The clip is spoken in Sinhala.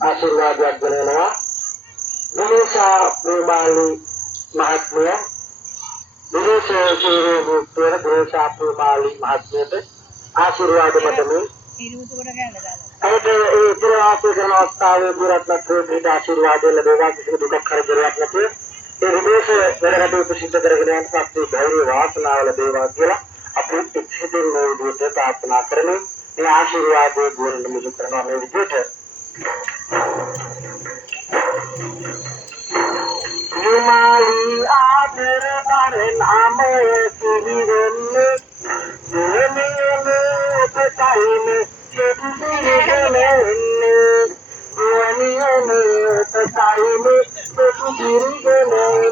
ආශිර්වාදයක් දෙනවා විනෝසා ප්‍රමාලි මහත්මිය විනෝසා සේවකතුර විනෝසා ප්‍රමාලි මහත්මියට ආශිර්වාද පතමි. අද ඒ පුරාපේ කරන අවස්ථාවේ පුරාත්මක ආශිර්වාද ලැබෙනවා කිසිම දුකක් කරදරයක් නැතුව ඒ විදේශ වැඩකටයුතු ප්‍රසිද්ධ කරගෙන යන පස්සේ ධෛර්ය වාසනාව ලැබේවා කියලා අපි ඉච්ඡිතින් මේ විදිහට ප්‍රාර්ථනා කරමු. මේ ආශිර්වාදයේ ගුණ මුදු කරනවා මේ විදිහට. නිමාලි ආදර කර නාමයේ සිවිරන්නේ දෙමියනේ තයිනේ සිවිරන්නේ වනියනේ තයිනේ සිවිරන්නේ